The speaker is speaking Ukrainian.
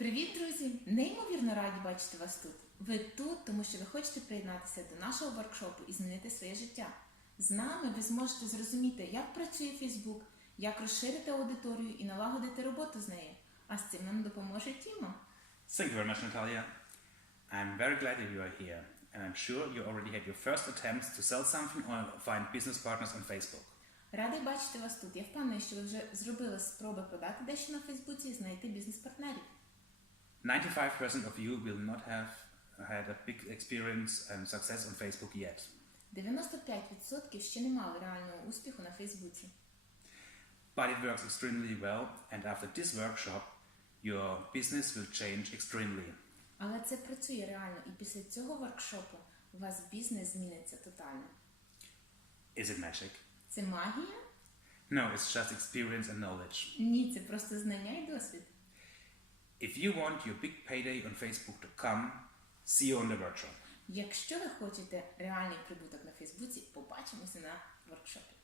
Привіт, друзі! Неймовірно раді бачити вас тут. Ви тут, тому що ви хочете приєднатися до нашого воркшопу і змінити своє життя. З нами ви зможете зрозуміти, як працює Facebook, як розширити аудиторію і налагодити роботу з нею. А з цим нам допоможе Тімо. Thank you very much, Natalia. I'm very glad that you are here, and I'm sure you already had your first attempts to sell something or find business partners on Facebook. Радий бачити вас тут. Я впевнена, що ви вже зробили спроби продати дещо на Фейсбуці і знайти бізнес-партнерів. 95% of you will not have had a big experience and success on Facebook yet. 95% ще не мали реального успіху на Фейсбуці. But it works extremely well, and after this workshop, your business will change extremely. Але це працює реально, і після цього воркшопу у вас бізнес зміниться тотально. Is it magic? Це магія? No, it's just experience and knowledge. Ні, це просто знання і досвід. If you want your big payday on Facebook to come, see you on the workshop. Якщо ви хочете реальний прибуток на Фейсбуці, побачимося на воркшопі.